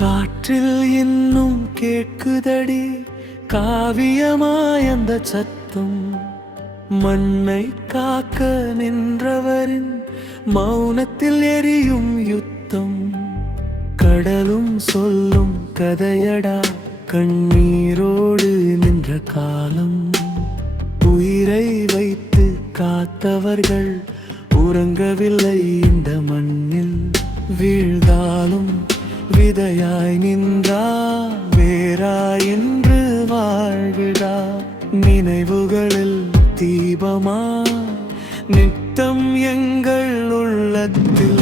காற்றில் இன்னும் கேட்குதடி காவியமாய் அந்த சத்தம். மண்ணை காக்க நின்றவரின் மௌனத்தில் எரியும் யுத்தம். கடலும் சொல்லும் கதையடா கண்ணீரோடு நின்ற காலம். உயிரை வைத்து காத்தவர்கள் உறங்கவில்லை இந்த மண்ணில். வீழ்ந்தாலும் விதையாய் நின்றா வேறாய் என்று வாழ்கிறா. நினைவுகளில் தீபமா நித்தம் எங்கள் உள்ளத்தில்.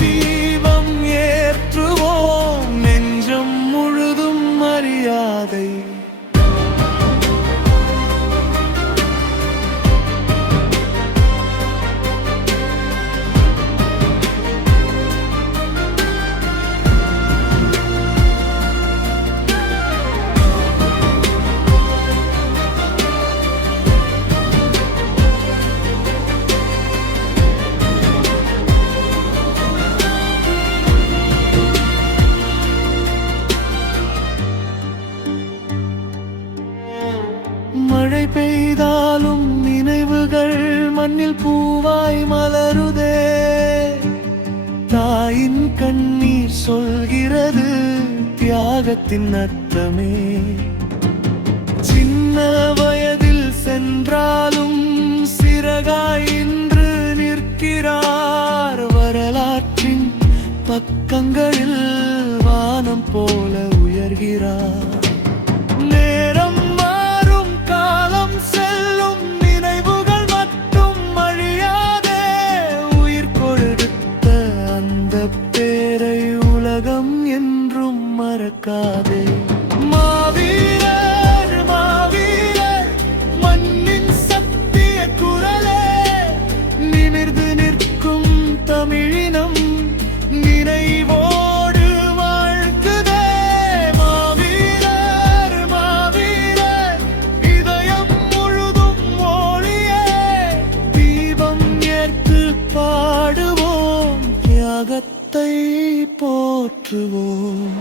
தீபம் ஏற்றுவோம் நெஞ்சம் முழுதும் மரியாதை. மழை பெய்தாலும் நினைவுகள் மண்ணில் பூவாய் மலருதே. தாயின் கண்ணீர் சொல்கிறது தியாகத்தின் அர்த்தமே. சின்ன வயதில் சென்றாலும் சிறகாய் இன்று நிற்கிறார். வரலாற்றின் பக்கங்களில் வானம் போல உயர்கிறார். நேரம் செல்லும் நினைவுகள் மட்டும் அழியாதே. உயிர் கொடுத்த அந்த பேரை உலகம் என்றும் மறக்காதே. மாவீரர் மாவீரர் மண்ணின் சத்திய குரலே. நிமிர்ந்து நிற்கும் தமிழினம் நினைவோடு வாழ்த்துதே. மாவீரர் மாவீரர் இதயம் முழுதும் ஒளியே. தீபம் ஏற்று பாடுவோம் தியாகத்தை போற்றுவோம்.